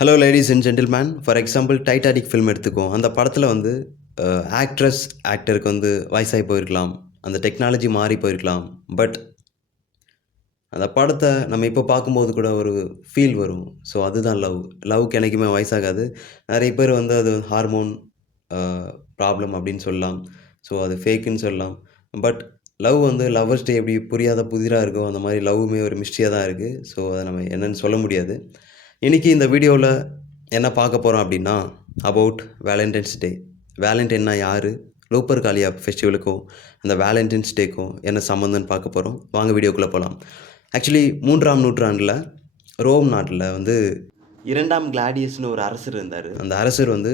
Hello ladies and gentlemen for example Titanic film எடுத்துக்கோம் அந்த படத்தில் வந்து uh, ஆக்ட்ரஸ் ஆக்டருக்கு வந்து வயசாகி போயிருக்கலாம். அந்த டெக்னாலஜி மாறி போயிருக்கலாம். பட் அந்த படத்தை நம்ம இப்போ பார்க்கும்போது கூட ஒரு ஃபீல் வரும். ஸோ அதுதான் லவ் லவ்க்கு என்றைக்குமே வயசாகாது. நிறைய பேர் வந்து அது ஹார்மோன் ப்ராப்ளம் uh, அப்படின்னு சொல்லலாம். ஸோ அது ஃபேக்குன்னு சொல்லலாம். பட் லவ் வந்து லவ்வர்ஸ் டே எப்படி புரியாத புதிராக இருக்கோ அந்த மாதிரி லவ்வுமே ஒரு மிஸ்ட்ரியாக தான் இருக்குது ஸோ அதை நம்ம என்னன்னு சொல்ல முடியாது. இன்றைக்கி இந்த வீடியோவில் என்ன பார்க்க போகிறோம் அப்படின்னா அபவுட் வேலண்டைன்ஸ் டே வேலண்டைன்னா யார்? லூப்பர் காலியா ஃபெஸ்டிவலுக்கும் அந்த வேலண்டைன்ஸ் டேக்கும் என்ன சம்மந்தம்னு பார்க்க போகிறோம் வாங்க வீடியோக்குள்ளே போகலாம் ஆக்சுவலி மூன்றாம் நூற்றாண்டில் ரோம் நாட்டில் வந்து இரண்டாம் கிளாடியஸ்னு ஒரு அரசர் இருந்தார். அந்த அரசர் வந்து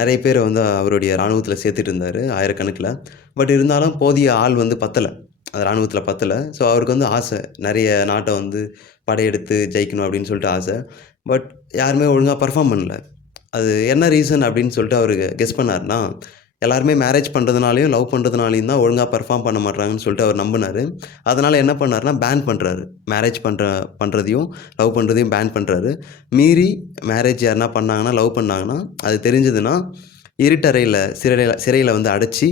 நிறைய பேரை வந்து அவருடைய இராணுவத்தில் சேர்த்துட்டு இருந்தார் ஆயிரக்கணக்கில். பட் இருந்தாலும் போதிய ஆள் வந்து பத்தலை. அது இராணுவத்தில் பத்தலை. ஸோ அவருக்கு வந்து ஆசை. நிறைய நாட்டை வந்து படையெடுத்து ஜெயிக்கணும் அப்படின்னு சொல்லிட்டு ஆசை. பட் யாருமே ஒழுங்காக பர்ஃபார்ம் பண்ணல. அது என்ன ரீசன் அப்படின்னு சொல்லிட்டு அவர் கெஸ் பண்ணார்னா எல்லாருமே மேரேஜ் பண்ணுறதுனாலையும் லவ் பண்ணுறதுனாலையும் தான் ஒழுங்காக பர்ஃபார்ம் பண்ண மாட்றாங்கன்னு சொல்லிட்டு அவர் நம்பினார். அதனால் என்ன பண்ணாருன்னா பேன் பண்ணுறாரு மேரேஜ் பண்ணுற பண்ணுறதையும் லவ் பண்ணுறதையும் பேன் பண்ணுறாரு மீறி மேரேஜ் யாருனா பண்ணாங்கன்னா லவ் பண்ணாங்கன்னா அது தெரிஞ்சதுன்னா இருட்டறையில் சிறையில் சிறையில் வந்து அடைச்சி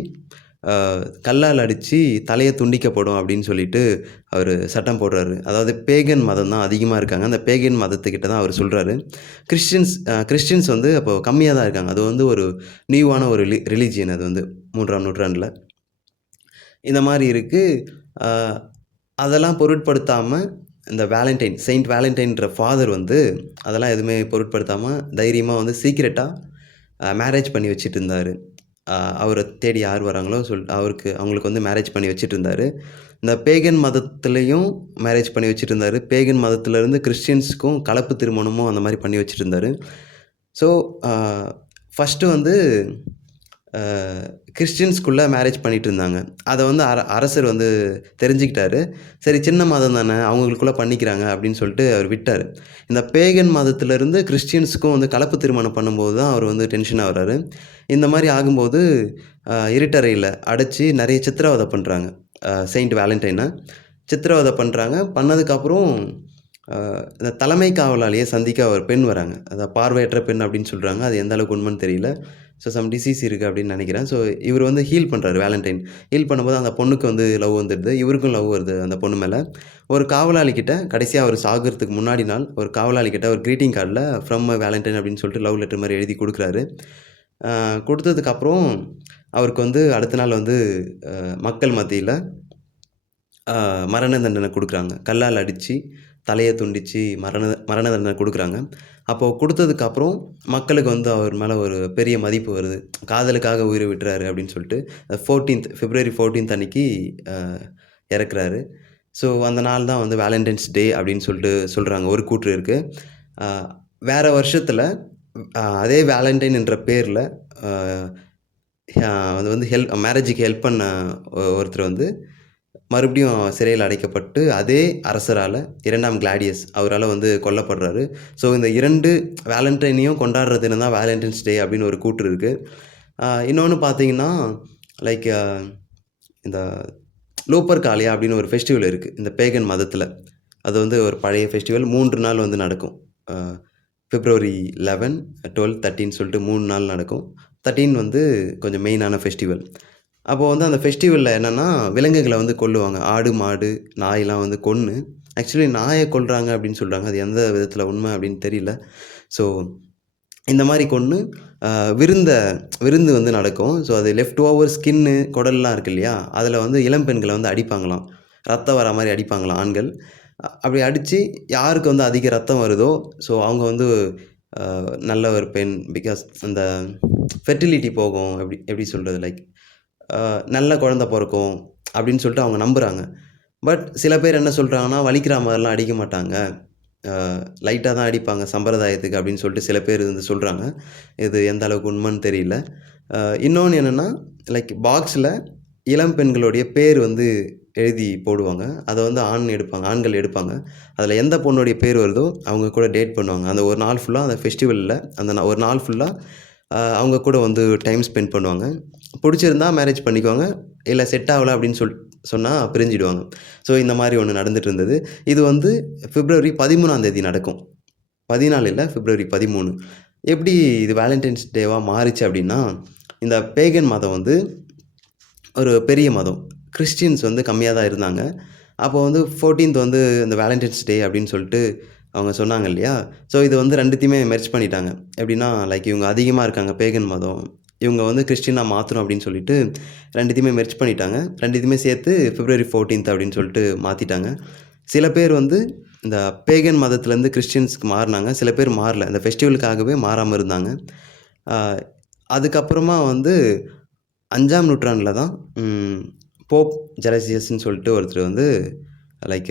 கல்லால் அடித்து தலையை துண்டிக்கப்படும் அப்படின்னு சொல்லிட்டு அவர் சட்டம் போடுறாரு. அதாவது பேகன் மதம் தான் அதிகமாக இருக்காங்க. அந்த பேகன் மதத்துக்கிட்ட தான் அவர் சொல்கிறாரு கிறிஸ்டின்ஸ் கிறிஸ்டின்ஸ் வந்து அப்போ கம்மியாக தான் இருக்காங்க. அது வந்து ஒரு நியூவான ஒரு ரிலீஜியன் அது வந்து மூன்றாம் நூற்றாண்டில். இந்த மாதிரி இருக்குது அதெல்லாம் பொருட்படுத்தாமல் இந்த வேலண்டைன் செயின்ட் வேலண்டைன்ற ஃபாதர் வந்து அதெல்லாம் எதுவுமே பொருட்படுத்தாமல் தைரியமாக வந்து சீக்ரெட்டாக மேரேஜ் பண்ணி வச்சுட்டு இருந்தார். அவரை தேடி யார் வராங்களோ சொல் அவருக்கு அவங்களுக்கு வந்து மேரேஜ் பண்ணி வச்சுட்டு இருந்தார் இந்த பேகன் மதத்துலேயும் மேரேஜ் பண்ணி வச்சுட்டு இருந்தார் பேகன் மதத்துலேருந்து கிறிஸ்டியன்ஸுக்கும் கலப்பு திருமணமும் அந்த மாதிரி பண்ணி வச்சுட்டு இருந்தார் ஸோ ஃபஸ்ட்டு வந்து கிறிஸ்டின்ஸ்குள்ளே மேரேஜ் பண்ணிட்டு இருந்தாங்க அதை வந்து அர அரசர் வந்து தெரிஞ்சுக்கிட்டாரு. சரி சின்ன மதம் தானே அவங்களுக்குள்ளே பண்ணிக்கிறாங்க அப்படின்னு சொல்லிட்டு அவர் விட்டார். இந்த பேகன் மதத்திலேருந்து கிறிஸ்டியன்ஸுக்கும் வந்து கலப்பு திருமணம் பண்ணும்போது தான் அவர் வந்து டென்ஷன் வர்றாரு இந்த மாதிரி ஆகும்போது இருட்டறையில் அடைச்சி நிறைய சித்திரவதை பண்ணுறாங்க செயின்ட் வேலண்டைனை சித்திரவதை பண்ணுறாங்க பண்ணதுக்கப்புறம் இந்த தலைமை காவலாளியை சந்திக்க ஒரு பெண் வராங்க. அதை பார்வையற்ற பெண் அப்படின்னு சொல்கிறாங்க அது எந்த அளவுக்கு உண்மைன்னு தெரியல. ஸோ சம் டிசீஸ் இருக்குது அப்படின்னு நினைக்கிறேன். ஸோ இவர் வந்து ஹீல் பண்ணுறாரு வேலண்டைன் ஹீல் பண்ணும்போது அந்த பொண்ணுக்கு வந்து லவ் வந்துடுது. இவருக்கும் லவ் வருது அந்த பொண்ணு மேலே. ஒரு காவலாளிக்கிட்ட கடைசியாக அவர் சாகிறதுக்கு முன்னாடி நாள் ஒரு காவலாளிக்கிட்ட ஒரு க்ரீட்டிங் கார்டில் ஃப்ரம் வேலண்டைன் அப்படின்னு சொல்லிட்டு லவ் லெட்டர் மாதிரி எழுதி கொடுக்குறாரு. கொடுத்ததுக்கப்புறம் அவருக்கு வந்து அடுத்த நாள் வந்து மக்கள் மத்தியில் மரண தண்டனை கொடுக்குறாங்க. கல்லால் அடித்து தலையை துண்டித்து மரண மரண தண்டனை கொடுக்குறாங்க. அப்போது கொடுத்ததுக்கப்புறம் மக்களுக்கு வந்து அவர் மேலே ஒரு பெரிய மதிப்பு வருது. காதலுக்காக உயிரை விட்டுறாரு அப்படின்னு சொல்லிட்டு ஃபோர்டீன்த் ஃபிப்ரவரி ஃபோர்டீன்த் அன்னைக்கு இறக்குறாரு. ஸோ அந்த நாள் தான் வந்து வேலண்டைன்ஸ் டே அப்படின்னு சொல்லிட்டு சொல்கிறாங்க ஒரு கூற்று இருக்குது வேறு வருஷத்தில் அதே வேலண்டைன் என்ற பேரில் அது வந்து ஹெல்ப் மேரேஜுக்கு ஹெல்ப் பண்ண ஒருத்தர் வந்து மறுபடியும் சிறையில் அடைக்கப்பட்டு அதே அரசரால் இரண்டாம் கிளாடியஸ் அவரால் வந்து கொல்லப்படுறாரு. ஸோ இந்த இரண்டு வேலண்டைனையும் கொண்டாடுற தான் வேலண்டைன்ஸ் டே அப்படின்னு ஒரு கூற்று இருக்குது இன்னொன்று பார்த்தீங்கன்னா லைக் இந்த லூப்பர் காளியா அப்படின்னு ஒரு ஃபெஸ்டிவல் இருக்குது இந்த பேகன் மதத்தில். அது வந்து ஒரு பழைய ஃபெஸ்டிவல் மூன்று நாள் வந்து நடக்கும். பிப்ரவரி லெவன் டுவெல் தேர்ட்டின்னு சொல்லிட்டு மூணு நாள் நடக்கும். தேர்ட்டீன் வந்து கொஞ்சம் மெயினான ஃபெஸ்டிவல் அப்போது வந்து அந்த ஃபெஸ்டிவலில் என்னென்னா விலங்குகளை வந்து கொல்லுவாங்க. ஆடு மாடு நாயெலாம் வந்து கொன்று ஆக்சுவலி நாயை கொல்கிறாங்க அப்படின்னு சொல்கிறாங்க அது எந்த விதத்தில் உண்மை அப்படின்னு தெரியல. ஸோ இந்த மாதிரி கொன்று விருந்த விருந்து வந்து நடக்கும். ஸோ அது லெஃப்ட் ஓவர் ஸ்கின்னு குடல்லாம் இருக்கு இல்லையா? அதில் வந்து இளம் பெண்களை வந்து அடிப்பாங்களாம். ரத்தம் வர மாதிரி அடிப்பாங்களாம் ஆண்கள். அப்படி அடித்து யாருக்கு வந்து அதிக ரத்தம் வருதோ ஸோ அவங்க வந்து நல்ல ஒரு பெண் பிகாஸ் அந்த ஃபெர்டிலிட்டி போகும் எப்படி எப்படி சொல்கிறது லைக் நல்ல குழந்த பிறக்கும் அப்படின்னு சொல்லிட்டு அவங்க நம்புகிறாங்க பட் சில பேர் என்ன சொல்கிறாங்கன்னா வலிக்கிற மாதிரிலாம் அடிக்க மாட்டாங்க. லைட்டாக தான் அடிப்பாங்க சம்பிரதாயத்துக்கு அப்படின்னு சொல்லிட்டு சில பேர் வந்து சொல்கிறாங்க இது எந்த அளவுக்கு உண்மைன்னு தெரியல. இன்னொன்று என்னென்னா லைக் பாக்ஸில் இளம் பெண்களுடைய பேர் வந்து எழுதி போடுவாங்க. அதை வந்து ஆண் எடுப்பாங்க ஆண்கள் எடுப்பாங்க. அதில் எந்த பொண்ணுடைய பேர் வருதோ அவங்க கூட டேட் பண்ணுவாங்க. அந்த ஒரு நாள் ஃபுல்லாக அந்த ஃபெஸ்டிவலில் அந்த ஒரு நாள் ஃபுல்லாக அவங்க கூட வந்து டைம் ஸ்பெண்ட் பண்ணுவாங்க பிடிச்சிருந்தா மேரேஜ் பண்ணிக்குவாங்க இல்லை செட் ஆகலை அப்படின்னு சொல் சொன்னால் பிரிஞ்சிடுவாங்க ஸோ இந்த மாதிரி ஒன்று நடந்துட்டு இருந்தது இது வந்து பிப்ரவரி பதிமூணாம் தேதி நடக்கும் பதினாலு இல்லை பிப்ரவரி 13. எப்படி இது வேலண்டைன்ஸ் டேவாக மாறிச்சு அப்படின்னா, இந்த பேகன் மதம் வந்து ஒரு பெரிய மதம். கிறிஸ்டியன்ஸ் வந்து கம்மியாக தான் இருந்தாங்க. அப்போ வந்து 14த் வந்து இந்த வேலண்டைன்ஸ் டே அப்படின்னு சொல்லிட்டு அவங்க சொன்னாங்க இல்லையா? ஸோ இது வந்து ரெண்டுத்தையுமே மெர்ச் பண்ணிட்டாங்க. எப்படின்னா, லைக் இவங்க அதிகமாக இருக்காங்க பேகன் மதம். இவங்க வந்து கிறிஸ்டினாக மாற்றணும் அப்படின்னு சொல்லிட்டு ரெண்டுத்தையுமே மெர்ச் பண்ணிட்டாங்க. ரெண்டுத்தையுமே சேர்த்து ஃபிப்ரவரி ஃபோர்டீன்த் அப்படின்னு சொல்லிட்டு மாற்றிட்டாங்க சில பேர் வந்து இந்த பேகன் மதத்துலேருந்து கிறிஸ்டின்ஸ்க்கு மாறினாங்க சில பேர் மாறல. இந்த ஃபெஸ்டிவலுக்காகவே மாறாமல் இருந்தாங்க. அதுக்கப்புறமா வந்து அஞ்சாம் நூற்றாண்டில் தான் போப் ஜெலசியஸ்ன்னு சொல்லிட்டு ஒருத்தர் வந்து லைக்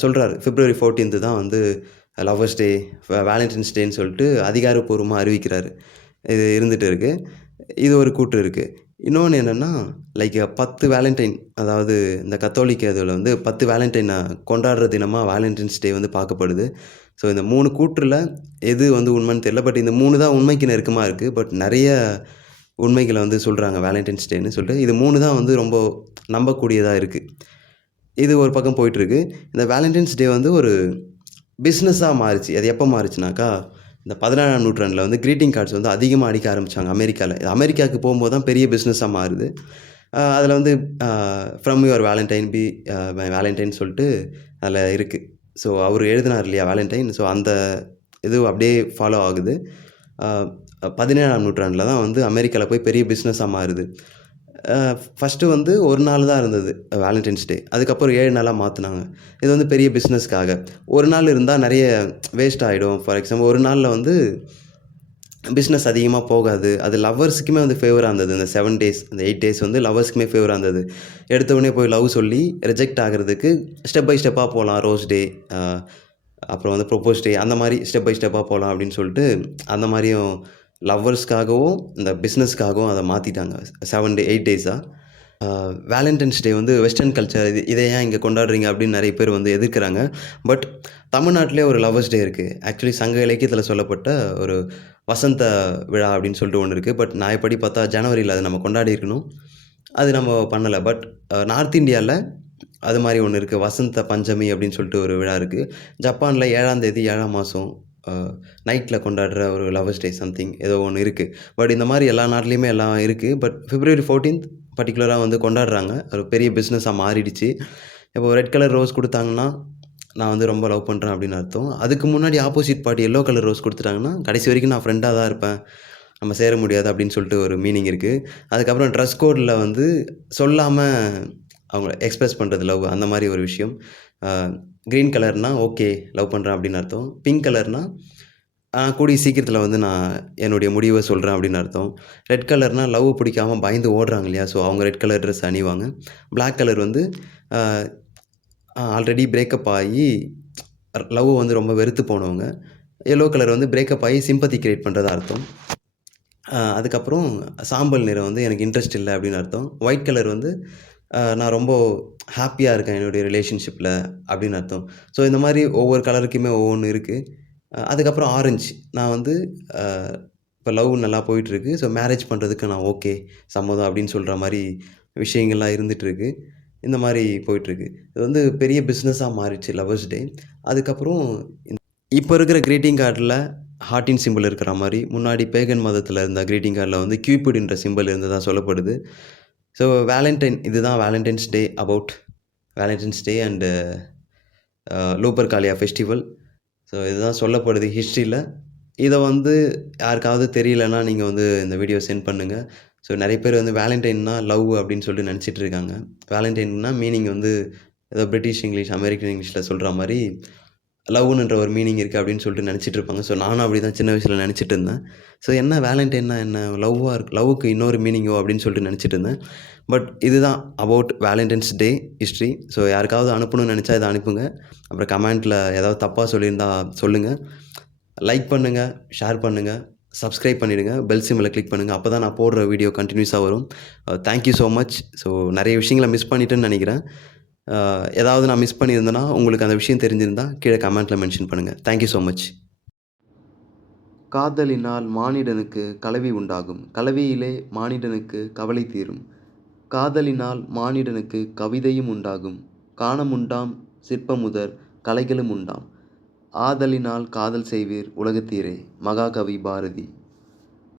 சொல்கிறார் ஃபிப்ரவரி சொல்றாரு. பிப்ரவரி 14த் தான் வந்து லவ்வர்ஸ் டே, வேலண்டைன்ஸ் டேன்னு சொல்லிட்டு அதிகாரப்பூர்வமாக அறிவிக்கிறாரு. இது இருந்துகிட்டு இருக்குது இது ஒரு கூற்று இருக்குது இன்னொன்று என்னன்னா, லைக் 10 வேலண்டைன் அதாவது இந்த கத்தோலிக்க இதில் வந்து பத்து வேலண்டைனை கொண்டாடுற தினமாக வேலண்டைன்ஸ் டே வந்து பார்க்கப்படுது. ஸோ இந்த மூணு கூற்றுல எது வந்து உண்மைன்னு தெரியல. பட் இந்த மூணு தான் உண்மைக்கு நெருக்கமாக இருக்குது பட் நிறைய உண்மைகளை வந்து சொல்கிறாங்க வேலண்டைன்ஸ் டேன்னு சொல்லிட்டு. இது மூணு தான் வந்து ரொம்ப நம்பக்கூடியதாக இருக்குது இது ஒரு பக்கம் போயிட்டுருக்கு. இந்த வேலண்டைன்ஸ் டே வந்து ஒரு பிஸ்னஸாக மாறுச்சு. அது எப்போ மாறுச்சுனாக்கா, இந்த பதினேழாம் நூற்றாண்டில் வந்து க்ரீட்டிங் கார்ட்ஸ் வந்து அதிகமாக அடிக்க ஆரம்பிச்சாங்க இது அமெரிக்காவுக்கு போகும்போது தான் பெரிய பிஸ்னஸாக மாறுது. அதில் வந்து from your valentine be valentine சொல்லிட்டு அதில் இருக்குது ஸோ அவர் எழுதினார் இல்லையா வேலண்டைன். ஸோ அந்த இது அப்படியே ஃபாலோ ஆகுது. பதினேழாம் நூற்றாண்டில் தான் வந்து அமெரிக்காவில் போய் பெரிய பிஸ்னஸாக மாறுது. ஃபஸ்ட்டு வந்து ஒரு நாள் தான் இருந்தது வேலண்டைன்ஸ் டே. அதுக்கப்புறம் ஏழு நாளாக மாற்றினாங்க இது வந்து பெரிய பிஸ்னஸ்க்காக ஒரு நாள் இருந்தால் நிறைய வேஸ்ட் ஆகிடும் ஃபார் எக்ஸாம்பிள் ஒரு நாளில் வந்து பிஸ்னஸ் அதிகமாக போகாது. அது லவ்வர்ஸுக்குமே வந்து ஃபேவராக இருந்தது. இந்த செவன் டேஸ், அந்த எயிட் டேஸ் வந்து லவ்வர்ஸ்க்குமே ஃபேவராக இருந்தது. எடுத்த உடனே போய் லவ் சொல்லி ரிஜெக்ட் ஆகிறதுக்கு ஸ்டெப் பை ஸ்டெப்பாக போகலாம் ரோஸ் டே, அப்புறம் வந்து ப்ரொபோஸ் டே அந்த மாதிரி ஸ்டெப் பை ஸ்டெப்பாக போகலாம் அப்படின்னு சொல்லிட்டு, அந்த மாதிரியும் லவ்வர்ஸ்க்காகவும், இந்த பிஸ்னஸ்க்காகவும் அதை மாற்றிட்டாங்க செவன் டே எயிட் டேஸாக வேலண்டைன்ஸ் டே வந்து வெஸ்டர்ன் கல்ச்சர் இது இதை ஏன் இங்கே கொண்டாடுறீங்க அப்படின்னு நிறைய பேர் வந்து எதிர்க்கிறாங்க. பட் தமிழ்நாட்டிலே ஒரு லவ்வர்ஸ் டே இருக்குது ஆக்சுவலி சங்க இலக்கியத்தில் சொல்லப்பட்ட ஒரு வசந்த விழா அப்படின்னு சொல்லிட்டு ஒன்று இருக்குது பட் நான் எப்படி பார்த்தா ஜனவரியில் அதை நம்ம கொண்டாடி இருக்கணும். அது நம்ம பண்ணலை. பட் நார்த் இந்தியாவில் அது மாதிரி ஒன்று இருக்குது வசந்த பஞ்சமி அப்படின்னு சொல்லிட்டு ஒரு விழா இருக்குது ஜப்பானில் ஏழாம் தேதி ஏழாம் மாதம் நைட்டில் கொண்டாடுற ஒரு லவ்வர்ஸ் டே சம்திங் ஏதோ ஒன்று இருக்குது பட் இந்த மாதிரி எல்லா நாட்லேயுமே எல்லாம் இருக்குது பட் ஃபிப்ரவரி ஃபோர்டீன்த் பர்டிகுலராக வந்து கொண்டாடுறாங்க. ஒரு பெரிய பிஸ்னஸாக மாறிடுச்சு. இப்போ ரெட் கலர் ரோஸ் கொடுத்தாங்கன்னா நான் வந்து ரொம்ப லவ் பண்ணுறேன் அப்படின்னு அர்த்தம். அதுக்கு முன்னாடி opposite party yellow colour rose கொடுத்துட்டாங்கன்னா கடைசி வரைக்கும் நான் ஃப்ரெண்டாக தான் இருப்பேன். நம்ம சேர முடியாது அப்படின்னு சொல்லிட்டு ஒரு மீனிங் இருக்குது அதுக்கப்புறம் ட்ரெஸ் கோடில் வந்து சொல்லாமல் அவங்க எக்ஸ்பிரஸ் பண்ணுறது லவ் அந்த மாதிரி ஒரு விஷயம். க்ரீன் கிரீன் கலர்னா ஓகே லவ் பண்ணுறேன் அப்படின்னு அர்த்தம். பிங்க் கலர்னால் கூடிய சீக்கிரத்தில் வந்து நான் என்னுடைய முடிவை சொல்கிறேன் அப்படின்னு அர்த்தம். ரெட் கலர்னால் லவ் பிடிக்காம பயந்து ஓடுறாங்க இல்லையா? ஸோ அவங்க ரெட் கலர் ட்ரெஸ் அணிவாங்க. பிளாக் கலர் வந்து ஆல்ரெடி பிரேக்கப் ஆகி லவ் வந்து ரொம்ப வெறுத்து போனவங்க. எல்லோ கலர் வந்து பிரேக்கப் ஆகி சிம்பத்தி கிரியேட் பண்ணுறதா அர்த்தம். அதுக்கப்புறம் சாம்பல் நிறம் வந்து எனக்கு இன்ட்ரெஸ்ட் இல்லை அப்படின்னு அர்த்தம். ஒயிட் கலர் வந்து நான் ரொம்ப ஹாப்பியாக இருக்கேன் என்னுடைய ரிலேஷன்ஷிப்பில் அப்படின்னு அர்த்தம். ஸோ இந்த மாதிரி ஒவ்வொரு கலருக்குமே ஒவ்வொன்று இருக்குது அதுக்கப்புறம் ஆரஞ்சு நான் வந்து இப்போ லவ் நல்லா போயிட்டுருக்கு. ஸோ மேரேஜ் பண்ணுறதுக்கு நான் ஓகே, சம்மதம் அப்படின்னு சொல்கிற மாதிரி விஷயங்கள்லாம் இருந்துகிட்ருக்கு இந்த மாதிரி போயிட்டுருக்கு. இது வந்து பெரிய பிஸ்னஸாக மாறிடுச்சு லவ்வர்ஸ் டே. அதுக்கப்புறம் இப்போ இருக்கிற க்ரீட்டிங் கார்டில் ஹார்ட்டின் சிம்பிள் இருக்கிற மாதிரி முன்னாடி பேகன் மதத்தில் இருந்த க்ரீட்டிங் கார்டில் வந்து கியூபிட்ன்ற சிம்பல் இருந்ததா சொல்லப்படுது. ஸோ வேலண்டைன் இதுதான் valentine's day about valentine's day and Luper Lupercalia festival. So இதுதான் சொல்லப்படுது ஹிஸ்ட்ரியில் இதை வந்து யாருக்காவது தெரியலன்னா, நீங்கள் வந்து இந்த வீடியோ சென்ட் பண்ணுங்கள் ஸோ நிறைய பேர் வந்து வேலண்டைன்னா லவ் அப்படின்னு சொல்லிட்டு நினச்சிட்டு இருக்காங்க. வேலண்டைன்னா மீனிங் வந்து ஏதோ பிரிட்டிஷ் இங்கிலீஷ், அமெரிக்கன் இங்கிலீஷில் சொல்கிற மாதிரி லவ்னுன்ற ஒரு மீனிங் இருக்குது அப்படின்னு சொல்லிட்டு நினச்சிட்டு இருப்பாங்க. ஸோ நானும் அப்படி தான் சின்ன வயசில் நினச்சிட்டு இருந்தேன். ஸோ என்ன வேலண்டைன்னா என்ன? லவ்வாக இருக்கு லவ்வுக்கு இன்னொரு மீனிங்கோ அப்படின்னு சொல்லிட்டு நினச்சிட்டு இருந்தேன். பட் இதுதான் about valentine's day history. So யாருக்காவது அனுப்பணும்னு நினச்சா இதை அனுப்புங்க. அப்புறம் கமெண்ட்டில் ஏதாவது தப்பாக சொல்லியிருந்தா சொல்லுங்கள் லைக் பண்ணுங்கள் ஷேர் பண்ணுங்கள் சப்ஸ்கிரைப் பண்ணிவிடுங்க பெல் சிம்மில் கிளிக் அப்போ தான் நான் போடுற வீடியோ கண்டினியூஸாக வரும். Thank you thank you so much. So நிறைய விஷயங்களை மிஸ் பண்ணிட்டேன்னு நினைக்கிறேன் ஏதாவது நான் மிஸ் பண்ணியிருந்தேன்னா, உங்களுக்கு அந்த விஷயம் தெரிஞ்சிருந்தால் கீழே கமெண்ட்ல மென்ஷன் பண்ணுங்கள் தேங்க் யூ ஸோ மச். காதலினால் மானிடனுக்கு கலவி உண்டாகும். கலவியிலே மானிடனுக்கு கவலை தீரும். காதலினால் மானிடனுக்கு கவிதையும் உண்டாகும். காணமுண்டாம் சிற்பமுதர் கலைகளும் உண்டாம். ஆதலினால் காதல் செய்வீர் உலகத்தீரே மகாகவி பாரதி